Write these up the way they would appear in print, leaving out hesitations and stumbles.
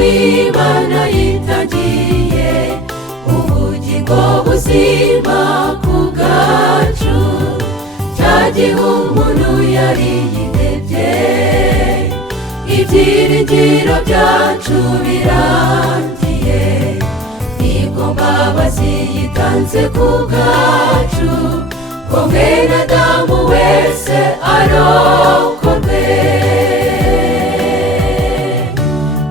w'Imana yitangiye ubugingo buzima ku bwacu, cya gihe umuntu yari yihebye, ibyiringiro byacu birangiye, nibwo mbabazi yitanze ku bwacu, ko mwene Adamu wese arokorwe.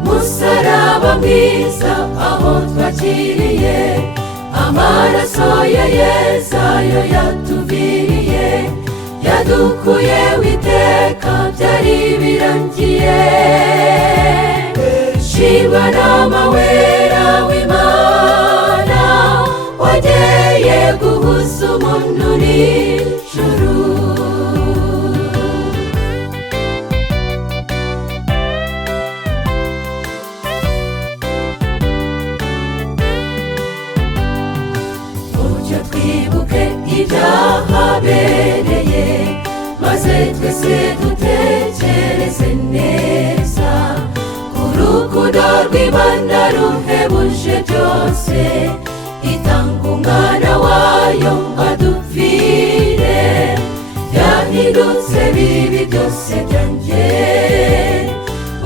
Musaraba mwiza aho twakiriye amaraso ya Yesu, ayo yatuviriye, yadukuye w'iteka, byari birangiye. Shimwa nama wera w'Imana, wageye guhuza umuntu n'ijuru. Mucyo twibuke ibyahabereye, maze twese dutekereze neza ku rukundo rw'Imana ruhebuje byose, itanga umwana wayo ngo adupfire, yahindutse bibi byose byanjye,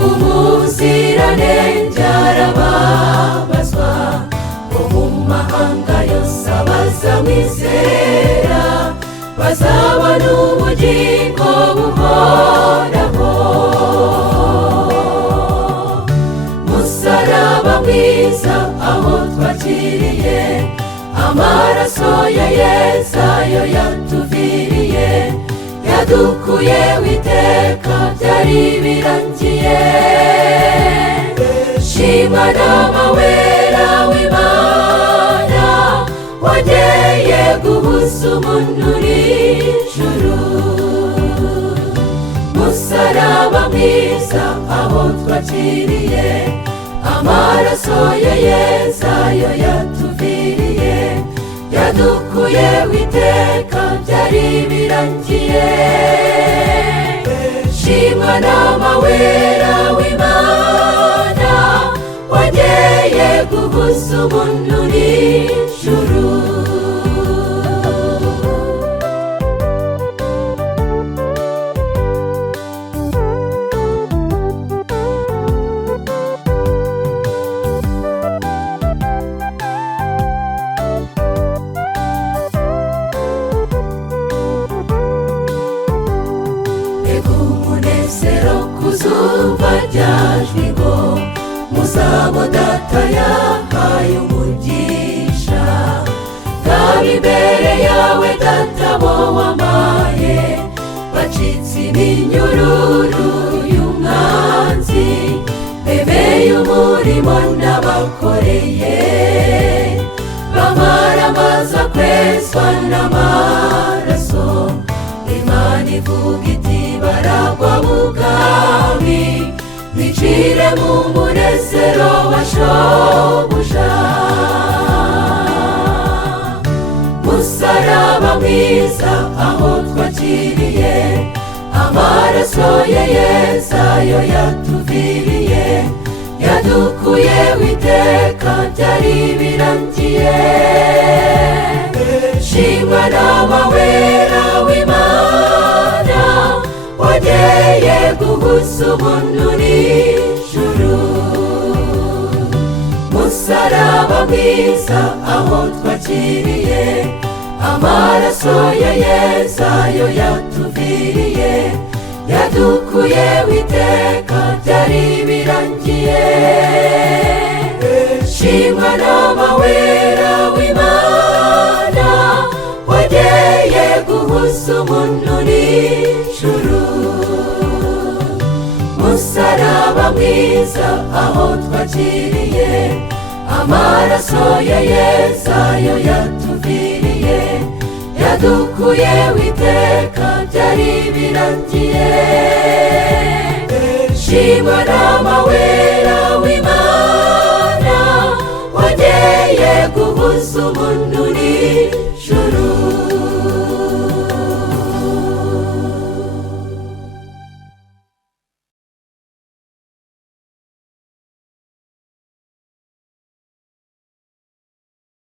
umuziranenge arababazwa, mu mahanga yose abazamwizera bazabona ubugingo buhoraho. Musaraba mwiza aho twakiriye amaraso ya Yesu, ayo yatuviriye, yadukuye w'iteka, byari birangiye. Shimwa nama wera w'Imana, wageye guhuza umuntu n'ijuru. Musaraba mwiza aho twakiriye amaraso ya Yesu, ayo yatuviriye, yadukuye w'iteka, byari birangiye. Shimwa nama wera w'Imana, wageye guhuza umuntu n'ijuru. Kuzumva ryajwi ngo muzabo data yahaye umugisha, ngaba imbere yawe data bo wamaye, bacitse iminyururu y'umwanzi, bemeye umurimo n'abakoreye, bamaramaza kwezwa n'amaraso. Imana ivuga iti baragwa bugabi, bicire mu munezero wa shobuja. Musaraba mwiza aho twakiriye amaraso ya Yesu, ayo yatuviriye, yadukuye w'iteka, byari birangiye. Shimwa nama wera w'Imana, wageye guhuza umuntu n'ijuru. Musaraba mwiza aho twakiriye amaraso ya Yesu, ayo yatuviriye, yadukuye w'iteka, byari birangiye. Shimwa nama wera w'Imana, wageye guhuza umuntu n'ijuru. Musaraba mwiza aho twakiriye amaraso ya Yesu, ayo yatuviriye, yadukuye w'iteka, byari birangiye. Shimwa nama wera